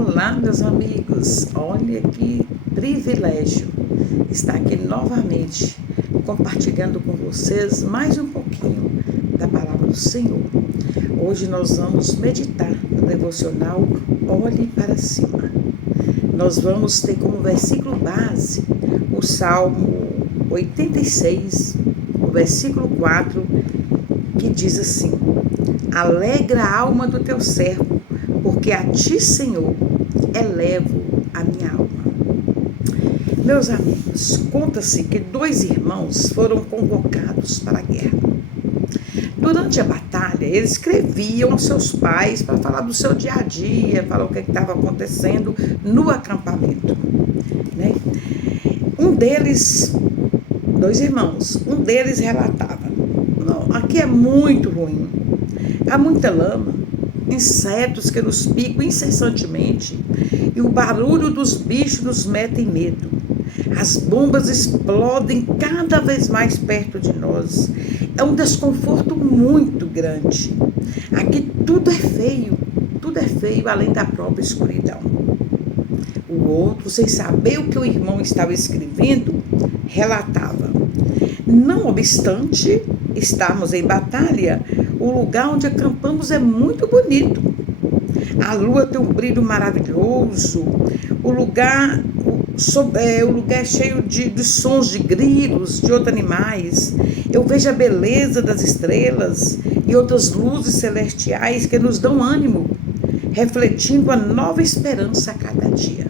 Olá, meus amigos, olha que privilégio estar aqui novamente compartilhando com vocês mais um pouquinho da palavra do Senhor. Hoje nós vamos meditar no devocional Olhe para Cima. Nós vamos ter como versículo base o Salmo 86, o versículo 4, que diz assim: Alegra a alma do teu servo, porque a ti, Senhor, elevo a minha alma. Meus amigos, conta-se que 2 irmãos foram convocados para a guerra. Durante a batalha, eles escreviam aos seus pais para falar do seu dia a dia, falar o que estava acontecendo no acampamento, né? Um deles, 2 irmãos, um deles relatava: não, aqui é muito ruim, há muita lama, insetos que nos picam incessantemente e o barulho dos bichos nos mete medo. As bombas explodem cada vez mais perto de nós. É um desconforto muito grande. Aqui tudo é feio além da própria escuridão. O outro, sem saber o que o irmão estava escrevendo, relatava: não obstante estarmos em batalha, o lugar onde acampamos é muito bonito. A lua tem um brilho maravilhoso, o lugar é cheio de sons de grilos, de outros animais. Eu vejo a beleza das estrelas e outras luzes celestiais que nos dão ânimo, refletindo a nova esperança a cada dia.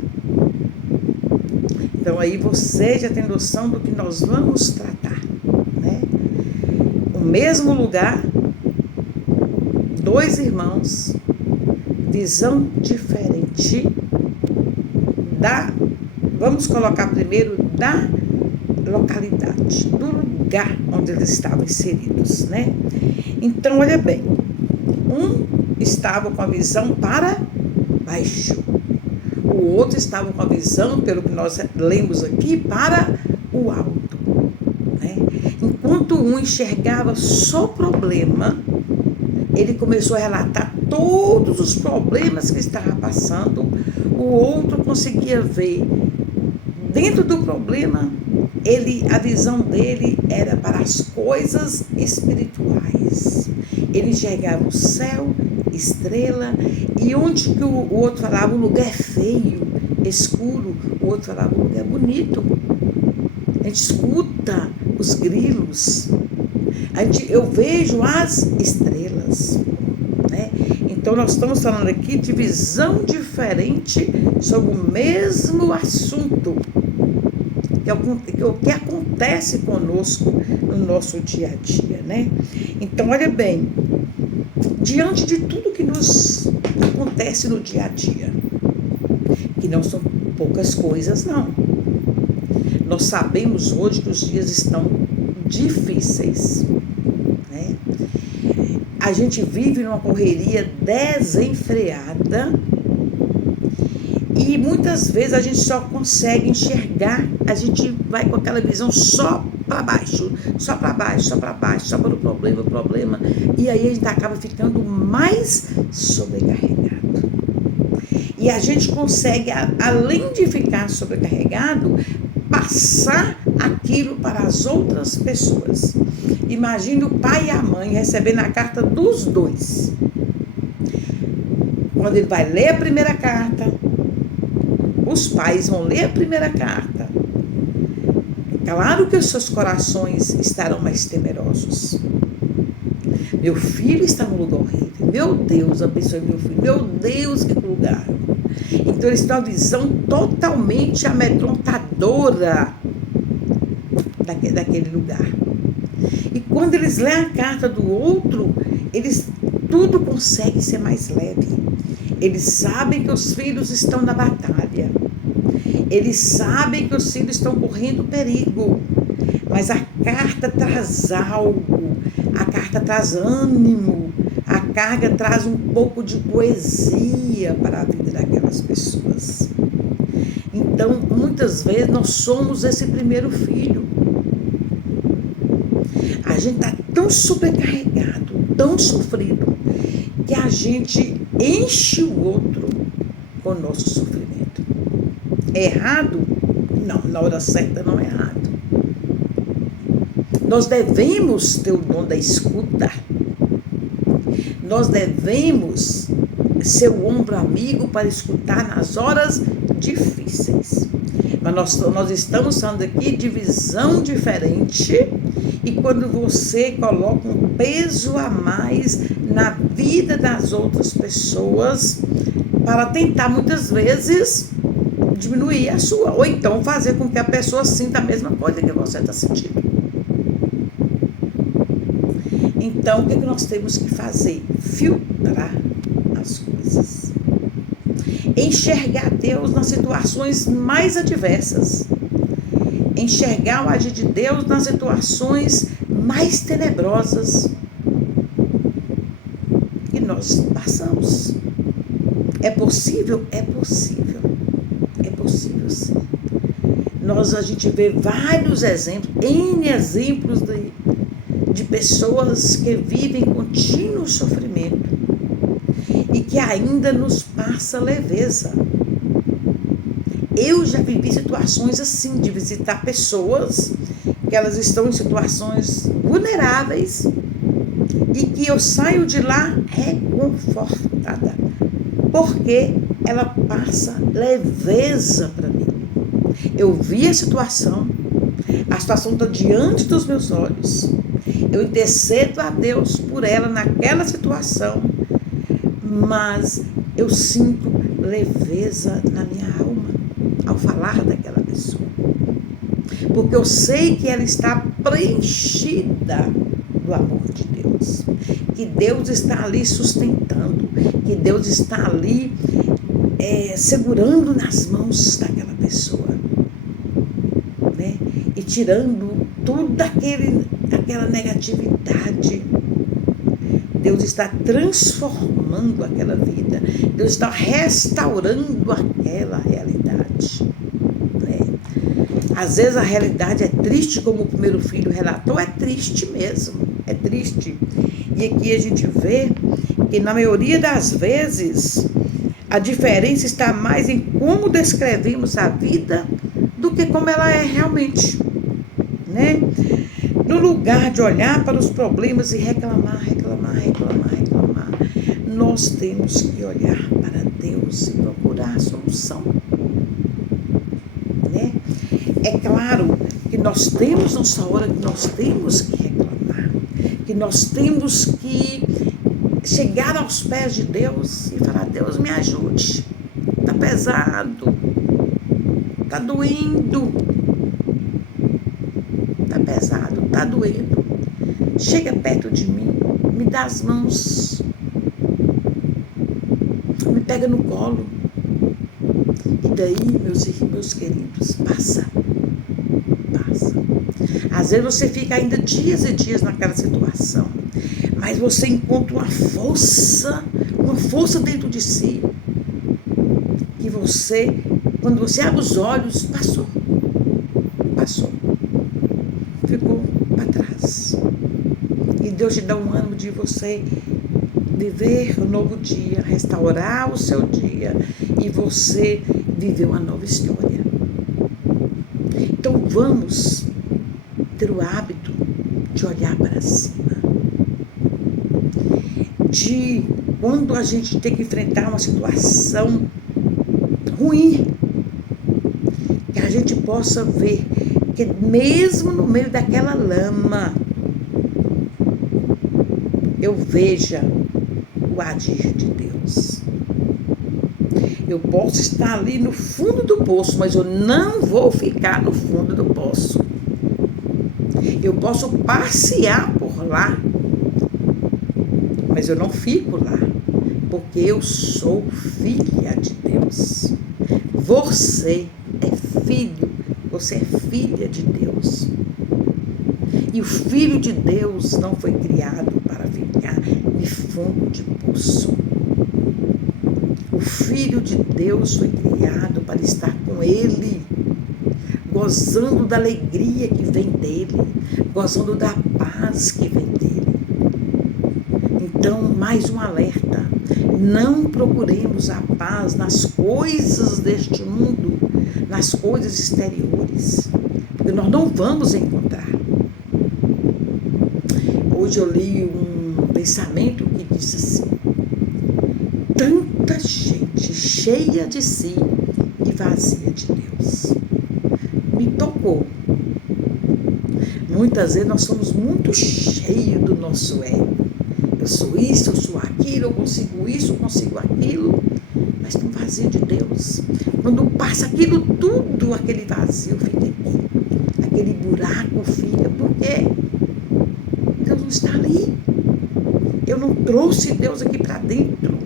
Então aí você já tem noção do que nós vamos tratar, né? O mesmo lugar, 2 irmãos, visão diferente vamos colocar primeiro da localidade, do lugar onde eles estavam inseridos, né? Então, olha bem, um estava com a visão para baixo, o outro estava com a visão, pelo que nós lemos aqui, para o alto, né? Enquanto um enxergava só problema, ele começou a relatar todos os problemas que estava passando. O outro conseguia ver dentro do problema, a visão dele era para as coisas espirituais. Ele enxergava o céu, estrela, e onde que o outro falava, o lugar é feio, escuro, o outro falava, o lugar é bonito. A gente escuta os grilos, eu vejo as estrelas, né? Então nós estamos falando aqui de visão diferente sobre o mesmo assunto, que é o que acontece conosco no nosso dia a dia, né? Então olha bem, diante de tudo que nos acontece no dia a dia, que não são poucas coisas não, nós sabemos hoje que os dias estão difíceis, né? A gente vive numa correria desenfreada e muitas vezes a gente só consegue enxergar, a gente vai com aquela visão só para baixo, só para o problema, e aí a gente acaba ficando mais sobrecarregado. E a gente consegue, além de ficar sobrecarregado, passar aquilo para as outras pessoas. Imagine o pai e a mãe recebendo a carta dos 2. Quando ele vai ler a primeira carta, os pais vão ler a primeira carta. Claro que os seus corações estarão mais temerosos. Meu filho está num lugar horrível. Meu Deus, abençoe meu filho. Meu Deus, que lugar. Então eles têm uma visão totalmente amedrontadora daquele lugar. E quando eles leem a carta do outro, tudo consegue ser mais leve. Eles sabem que os filhos estão na batalha. Eles sabem que os filhos estão correndo perigo. Mas a carta traz algo. A carta traz ânimo. A carta traz um pouco de poesia para a vida daquelas pessoas. Então, muitas vezes, nós somos esse primeiro filho. A gente está tão sobrecarregado, tão sofrido, que a gente enche o outro com o nosso sofrimento. É errado? Não, na hora certa não é errado. Nós devemos ter o dom da escuta. Nós devemos ser o ombro amigo para escutar nas horas difíceis. Mas nós estamos falando aqui de visão diferente, e quando você coloca um peso a mais na vida das outras pessoas para tentar muitas vezes diminuir a sua, ou então fazer com que a pessoa sinta a mesma coisa que você está sentindo. Então, o que nós temos que fazer? Filtrar as coisas. Enxergar Deus nas situações mais adversas. Enxergar o agir de Deus nas situações mais tenebrosas que nós passamos. É possível? É possível. É possível, sim. A gente vê vários exemplos, N exemplos de pessoas que vivem contínuo sofrimento e que ainda nos passa leveza. Eu já vivi situações assim, de visitar pessoas que elas estão em situações vulneráveis e que eu saio de lá reconfortada, porque ela passa leveza para mim. Eu vi a situação está diante dos meus olhos, eu intercedo a Deus por ela naquela situação, mas eu sinto leveza na minha alma ao falar daquela pessoa, porque eu sei que ela está preenchida do amor de Deus, que Deus está ali sustentando, que Deus está ali segurando nas mãos daquela pessoa, né? E tirando toda aquela negatividade. Deus está transformando aquela vida, Deus está restaurando aquela realidade, né? Às vezes a realidade é triste, como o primeiro filho relatou, é triste mesmo, é triste. E aqui a gente vê que na maioria das vezes a diferença está mais em como descrevemos a vida do que como ela é realmente, né? No lugar de olhar para os problemas e reclamar, nós temos que olhar para Deus e procurar a solução, né? É claro que nós temos nossa hora que nós temos que reclamar, que nós temos que chegar aos pés de Deus e falar: Deus, me ajude, tá pesado, tá doendo, tá pesado, tá doendo, chega perto de mim, me dá as mãos, me pega no colo. E daí, meus queridos, passa. Às vezes você fica ainda dias e dias naquela situação, mas você encontra uma força dentro de si, que você, quando você abre os olhos, passou, ficou para trás. E Deus te dá um ânimo de você viver um novo dia, restaurar o seu dia e você viver uma nova história. Então vamos ter o hábito de olhar para cima, de quando a gente tem que enfrentar uma situação ruim, que a gente possa ver que mesmo no meio daquela lama, eu veja o agir de Deus. Eu posso estar ali no fundo do poço, mas eu não vou ficar no fundo do poço. Eu posso passear por lá, mas eu não fico lá, porque eu sou filha de Deus. Você é filho, você é filha de Deus. E o Filho de Deus não foi criado para ficar em fundo de poço. O Filho de Deus foi criado para estar com Ele, gozando da alegria que vem dele, gozando da paz que vem dele. Então, mais um alerta. Não procuremos a paz nas coisas deste mundo, nas coisas exteriores, porque nós não vamos encontrar. Hoje eu li um pensamento que disse assim: tanta gente cheia de si e vazia de Deus. Me tocou. Muitas vezes nós somos muito cheios do nosso ego. Eu sou isso, eu sou aquilo, eu consigo isso, eu consigo aquilo, mas estão vazio de Deus. Quando passa aquilo tudo, aquele vazio fica aqui, aquele buraco fica, porque Deus não está ali. Eu não trouxe Deus aqui para dentro.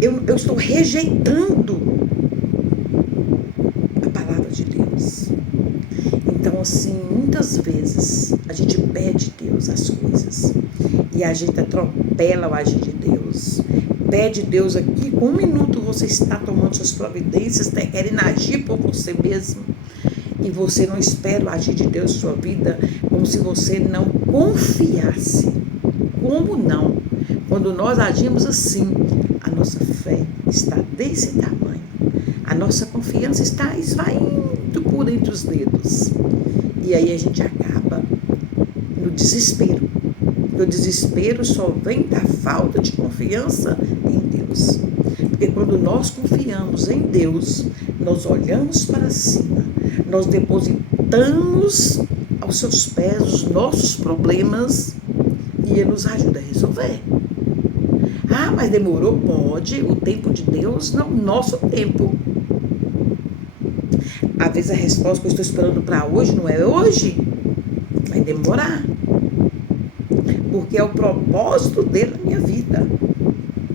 Eu estou rejeitando a palavra de Deus. Então, assim, muitas vezes a gente pede Deus as coisas e a gente atropela o agir de Deus. Pede Deus aqui, com 1 minuto você está tomando suas providências, querendo agir por você mesmo, e você não espera o agir de Deus na sua vida, como se você não confiasse. Como não? Quando nós agimos assim, a nossa fé está desse tamanho, a nossa confiança está esvaindo por entre os dedos. E aí a gente acaba no desespero. E o desespero só vem da falta de confiança em Deus. Porque quando nós confiamos em Deus, nós olhamos para cima, nós depositamos aos seus pés os nossos problemas e Ele nos ajuda a resolver. Ah, mas demorou? Pode. O tempo de Deus não é o nosso tempo. Às vezes a resposta que eu estou esperando para hoje não é hoje. Vai demorar. Porque é o propósito dele na minha vida.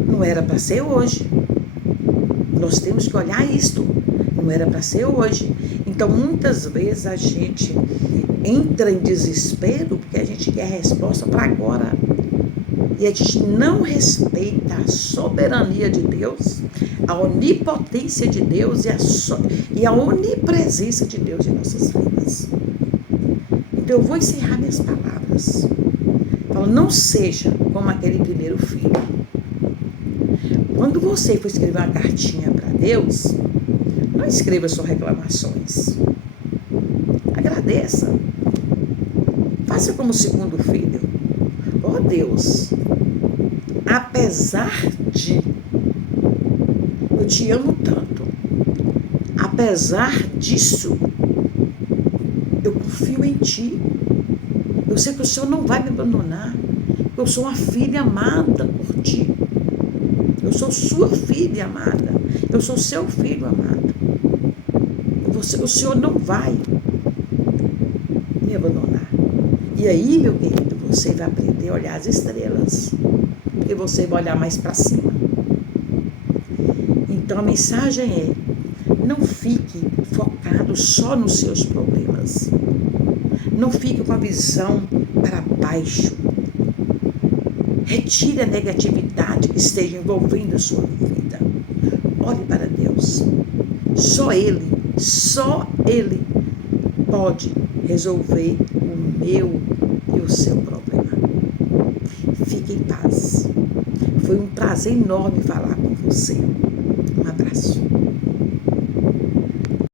Não era para ser hoje. Nós temos que olhar isto. Não era para ser hoje. Então, muitas vezes a gente entra em desespero porque a gente quer a resposta para agora. E a gente não respeita a soberania de Deus, a onipotência de Deus e a onipresença de Deus em nossas vidas. Então eu vou encerrar minhas palavras. Falo, não seja como aquele primeiro filho. Quando você for escrever uma cartinha para Deus, não escreva só reclamações. Agradeça. Faça como o segundo filho. Oh Deus, apesar de eu te amo tanto, apesar disso, eu confio em ti. Eu sei que o Senhor não vai me abandonar. Eu sou uma filha amada por ti. Eu sou sua filha amada. Eu sou seu filho amado. O Senhor não vai me abandonar. E aí, meu querido, você vai aprender a olhar as estrelas. Porque você vai olhar mais para cima. Então a mensagem é: não fique focado só nos seus problemas. Não fique com a visão para baixo. Retire a negatividade que esteja envolvendo a sua vida. Olhe para Deus. Só Ele pode resolver o meu e o seu problema. Fique em paz. Foi um prazer enorme falar com você. Um abraço.